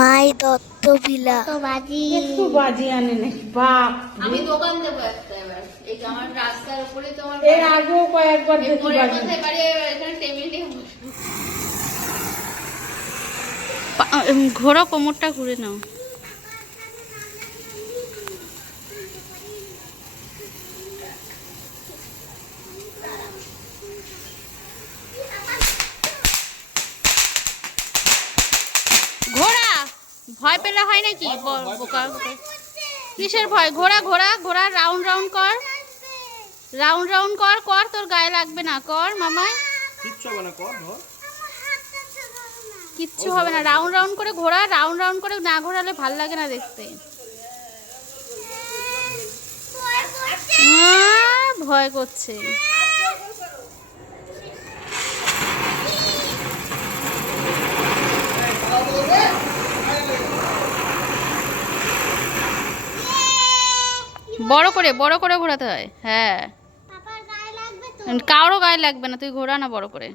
মাই Dutta villa একটু বাজি আনে নাকি? বাপ, আমি দোকান দেবো একটা এবার। এই যে আমার রাস্তার উপরে তোমার এর আগেও কয়েকবার দেখি মোড়ের বাজি। মাথায় বাড়ি, এখানে টেবিল নিয়ে বসবো। ঘোরা, কোমরটা ঘুরে নাও। ঘোড়া ভয় পেলে হয় নাকি? বোকা কিসের ভয়? ঘোড়া ঘোড়া ঘোড়া রাউন্ড রাউন্ড কর, রাউন্ড রাউন্ড কর, কর, তোর গায়ে লাগবে না, কর মামাই, কিচ্ছু হবে না, কর ধর। কিচ্ছু হবে না। রাউন্ড রাউন্ড করে ঘোরা, রাউন্ড রাউন্ড করে না ঘোরালে ভাল লাগে না দেখতে। ভয় করছে। বড় করে ঘোরাতে হয়। হ্যাঁ, কারো গায়ে লাগবে না, তুই ঘোরা না বড় করে।